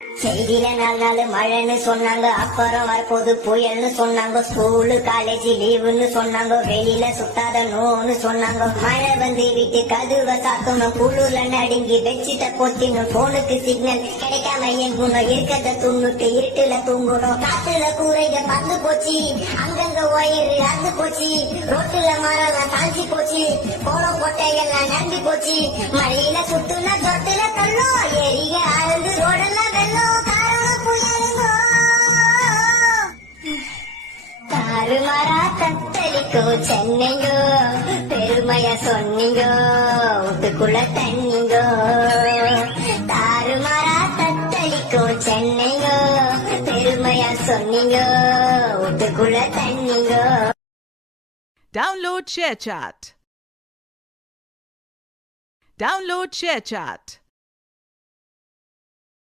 செய்தியில நாலு மழைன்னு சொன்னாங்க, அப்புறம் வரப்போது புயல்னு சொன்னாங்க. ஸ்கூலு காலேஜ் லீவுன்னு சொன்னாங்க, வெளியில சுத்தாத நோன்னு சொன்னாங்க. மழை வந்து வீட்டு கதுவ சாத்தணும், குளிர்ல நடுங்கி பெட்ஷீட்ட போத்தினும், போனுக்கு சிக்னல் கிடைக்காம எங்கணும், இருக்கிறத துண்ணுட்டு இருட்டுல தூங்கணும். காத்துல கூரைக பறந்து போச்சு, அங்கங்க ஒயரு அறுந்து போச்சு, ரோட்டுல மரம் சாஞ்சி போச்சு, கோலம் கொட்டைகள்லாம் நம்பி போச்சு. மழையில சுத்துன தொட்டுல தள்ளும், ஏரிக ஆழ்ந்து ரோடெல்லாம் வெள்ளம். தாறுமாறா தத்தளிக்கோ சென்னைங்கோ, பெருமையா சொன்னீங்கோ வீட்டுக்குள்ள தண்ணிங்கோ. தாறுமாறா தத்தளிக்கோ சென்னைங்கோ, பெருமையா சொன்னீங்கோ வீட்டுக்குள்ள தண்ணிங்கோ. Download ShareChat.